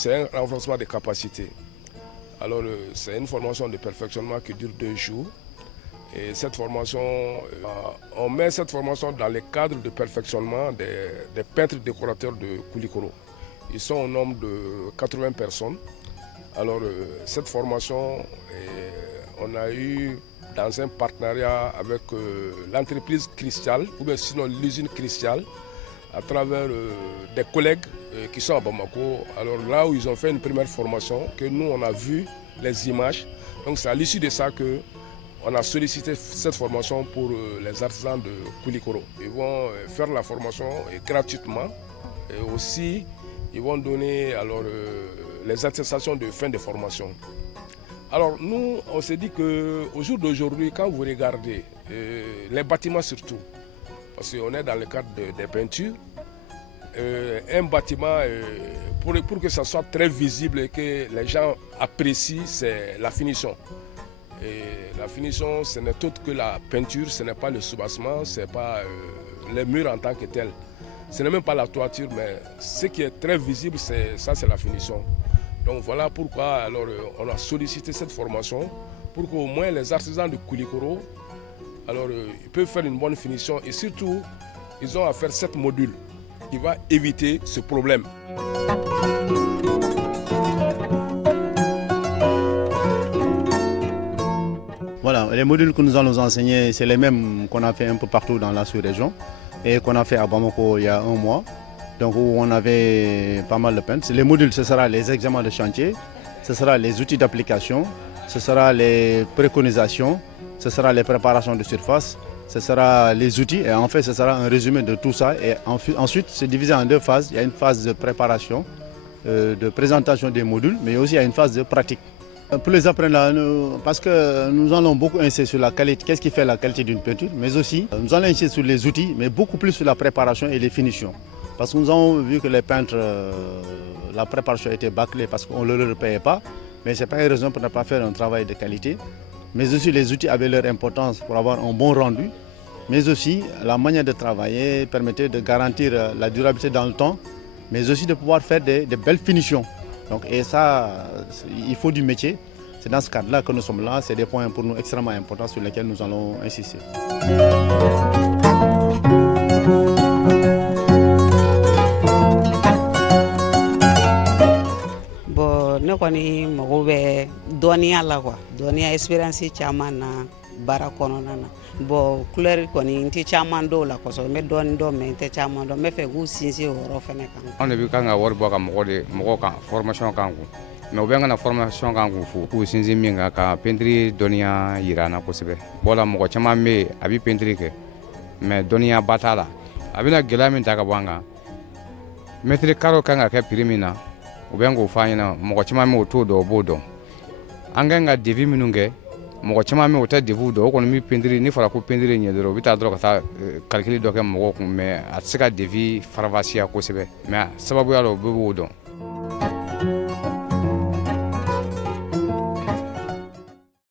c'est un renforcement des capacités. Alors c'est une formation de perfectionnement qui dure 2 jours. Et cette formation, on met cette formation dans le cadre de perfectionnement des peintres décorateurs de Koulikoro. Ils sont au nombre de 80 personnes. Alors cette formation, on a eu dans un partenariat avec l'entreprise Cristal, ou bien sinon l'usine Cristal, à travers des collègues qui sont à Bamako. Alors là où ils ont fait une première formation, que nous on a vu les images. Donc c'est à l'issue de ça qu'on a sollicité cette formation pour les artisans de Koulikoro. Ils vont faire la formation gratuitement et aussi ils vont donner alors, les attestations de fin de formation. Alors nous, on s'est dit qu'au jour d'aujourd'hui, quand vous regardez les bâtiments surtout, parce qu'on est dans le cadre des peintures, un bâtiment, pour que ça soit très visible et que les gens apprécient, c'est la finition. Et la finition, ce n'est autre que la peinture, ce n'est pas le soubassement, ce n'est pas les murs en tant que tels. Ce n'est même pas la toiture, mais ce qui est très visible, c'est la finition. Donc voilà pourquoi alors, on a sollicité cette formation pour qu'au moins les artisans de Koulikoro alors, ils peuvent faire une bonne finition et surtout, ils ont à faire 7 modules qui va éviter ce problème. Voilà, les modules que nous allons enseigner, c'est les mêmes qu'on a fait un peu partout dans la sous-région et qu'on a fait à Bamako il y a 1 mois. Donc où on avait pas mal de peintres. Les modules, ce sera les examens de chantier, ce sera les outils d'application, ce sera les préconisations, ce sera les préparations de surface, ce sera les outils et en fait ce sera un résumé de tout ça. Et ensuite c'est divisé en 2 phases. Il y a une phase de préparation, de présentation des modules, mais aussi il y a une phase de pratique. Pour les apprenants, parce que nous allons beaucoup insister sur la qualité, qu'est-ce qui fait la qualité d'une peinture, mais aussi nous allons insister sur les outils, mais beaucoup plus sur la préparation et les finitions. Parce que nous avons vu que les peintres, la préparation était bâclée parce qu'on ne leur payait pas, mais ce n'est pas une raison pour ne pas faire un travail de qualité. Mais aussi les outils avaient leur importance pour avoir un bon rendu, mais aussi la manière de travailler permettait de garantir la durabilité dans le temps, mais aussi de pouvoir faire des belles finitions. Donc, et ça, il faut du métier. C'est dans ce cadre-là que nous sommes là. C'est des points pour nous extrêmement importants sur lesquels nous allons insister. Ne kɔni mago bɛ dɔnniya la quoi dɔnniya expérience caman na baara kɔnɔna na bon couleur kɔni n tɛ caman dɔw la kosɛbɛ n bɛ dɔɔni dɔn mais n tɛ caman dɔn n bɛ fɛ k'u sinsin o yɔrɔ fɛnɛ kan. Anw de bɛ kan ka wari bɔ ka mɔgɔw kan formation kan kun mais u bɛ ka formation kan k'u fo k'u sinsin min kan ka peinture dɔnniya yira an na kosɛbɛ bon la mɔgɔ caman bɛ yen a bɛ peinture kɛ mais dɔnniya ba t'a la a bɛna gɛlɛya min ta ka bɔ an kan mètre carré kan ka kɛ prix min na u bɛ k'o fɔ an ɲɛna mɔgɔ caman bɛ o t'o dɔn o b'o dɔn an kan ka devis minnu kɛ mɔgɔ caman bɛ o tɛ devis dɔn o kɔni bɛ peinture ni fɔra ko peinture ɲɛ dɔrɔn u bɛ taa dɔrɔn ka taa calcul dɔ kɛ mɔgɔw kun mais a tɛ se ka devis farafasiya kosɛbɛ mais sababuya la o bɛɛ b'o dɔn.